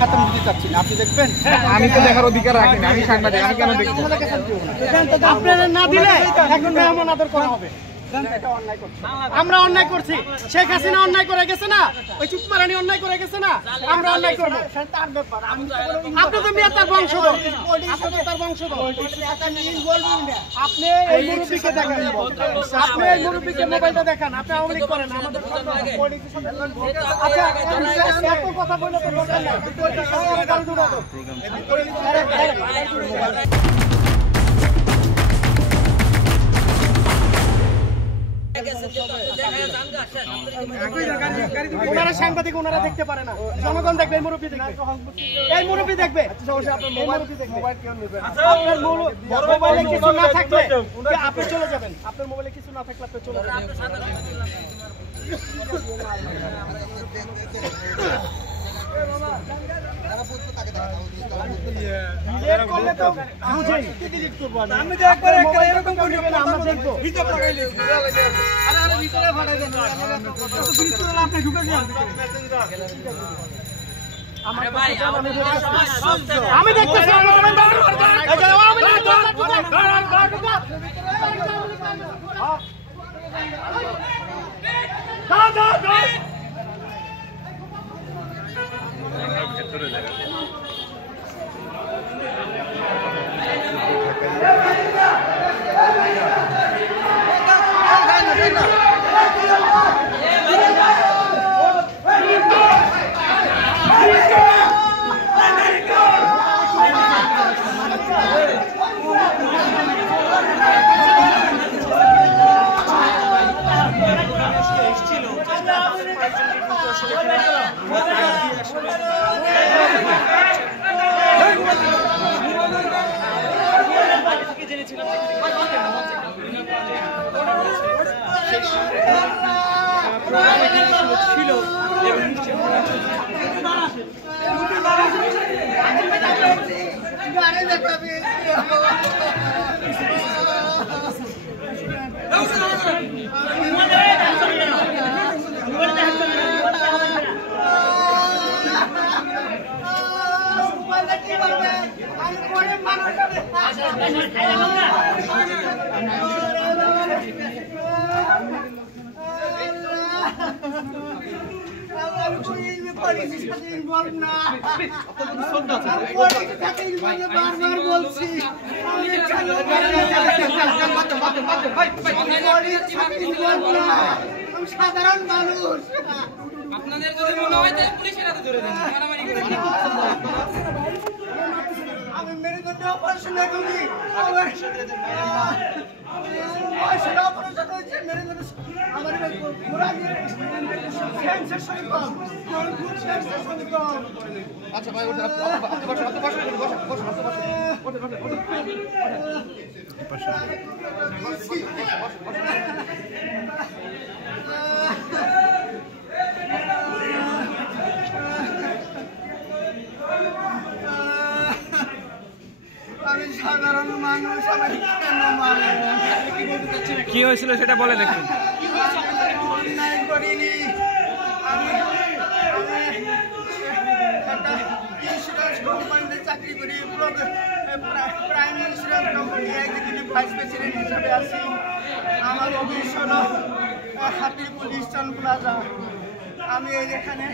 খাতাম দিতে চাচ্ছি না, আপনি দেখবেন। আমি তো দেখার অধিকার রাখি না, আমি সাংবাদিক, আমি কেন দেখবো? আপনারা না দিলে এখন মেহমান আদর করা হবে। আমরা অন্যায় করছি, শেখ হাসিনা অন্যায় করে গেছে না, ওই চুপমারানি অন্যায় করে গেছে না, আমরা অন্যায় করবো। আপনি তো মেয়ে তার বংশধর, আপনি এই মুরব্বীকে দেখেন, আপনি এই মুরব্বীকে মোবাইলটা দেখান, আপনি আওয়ামী লীগ করেন আমাদের। আচ্ছা এত কথা বলে তো দরকার নাই। ওনারা সাংবাদিক, ওনারা দেখতে পারে না, জনগণ দেখবে, এই মুরব্বী দেখবে, এই মুরব্বী দেখবে। আপনার মোবাইলে কিছু না থাকলে আপনি চলে যাবেন, আপনার মোবাইলে কিছু না থাকলে আপনি চলে যাবেন। আমি দেখতেছি সাধারণ মানুষ। আপনাদের যদি মনে হয় তাই পুলিশের হাতে ধরে দেন, মারামারি করে। আমি মেরুদণ্ড অপারেশন করি, আচ্ছা ভাই আমি সাধারণ মানুষ, আমার কেন মানে কি হয়েছিল সেটা বলে দেখুন। অন্যায় করিনি, আমি একটা ইন্স্যুরেন্স কোম্পানিতে চাকরি করি, prime insurance company executive vice president হিসাবে আছি। আমার অফিস হলো হাতিপুর ইস্টার্ন প্লাজা। আমি এখানে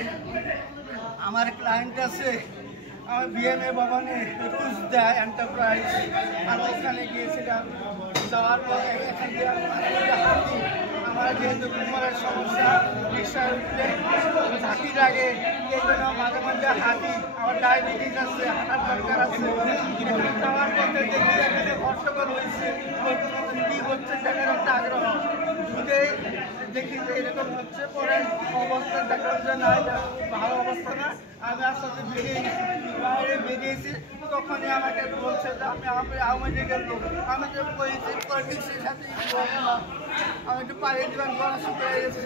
আমার ক্লায়েন্ট আছে আমার বিএমএ ভবনে রুজদা এন্টারপ্রাইজ। আমি ওখানে গিয়েছিলাম, যাওয়ার পরে এখান থেকে আমার যেহেতু ঘুমার সমস্যা, রিক্সায় উঠলে হাঁটি লাগে, এই জন্য মাঝে মাঝে হাঁটি। আমার ডায়াবেটিস আছে, হাঁটার দরকার আছে। যাওয়ার পথে দেখি এখানে হট্টগোল হয়েছে, কী হচ্ছে দেখার একটা আগ্রহ। ঢুকে দেখি যে এরকম হচ্ছে, পরে অবস্থা দেখলাম যে না, ভালো অবস্থা না। আমি আস্তে আস্তে বেরিয়েছি, তখনই আমাকে বলছে যে আমি আওয়ামী লীগের লোক। আমি যে পলিটিক্সের সাথে আমি একটু পাড়িয়ে দিলাম, গলা শুকিয়ে গেছে।